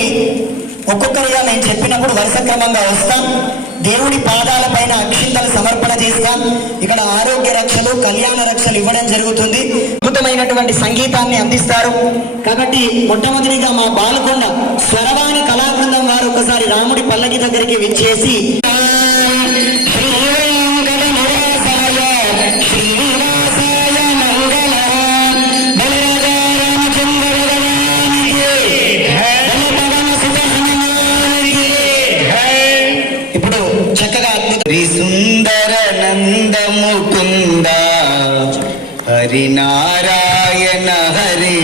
కాబట్టి ఒక్కొక్కరిగా నేను చెప్పినప్పుడు వరుస క్రమంగా వస్తాం. దేవుడి పాదాల పైన అక్షింతలు సమర్పణ చేస్తాం. ఇక్కడ ఆరోగ్య రక్షలు, కళ్యాణ రక్షలు ఇవ్వడం జరుగుతుంది. అద్భుతమైనటువంటి సంగీతాన్ని అందిస్తారు. కాబట్టి మొట్టమొదటిగా మా బాలకొండ స్వరవాణి కళాబృందం వారు ఒకసారి రాముడి పల్లకి దగ్గరికి విచ్చేసి సుందర నందముకుంద హరినారాయణ హరి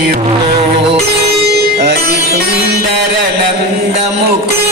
హరి సుందర నందముకుంద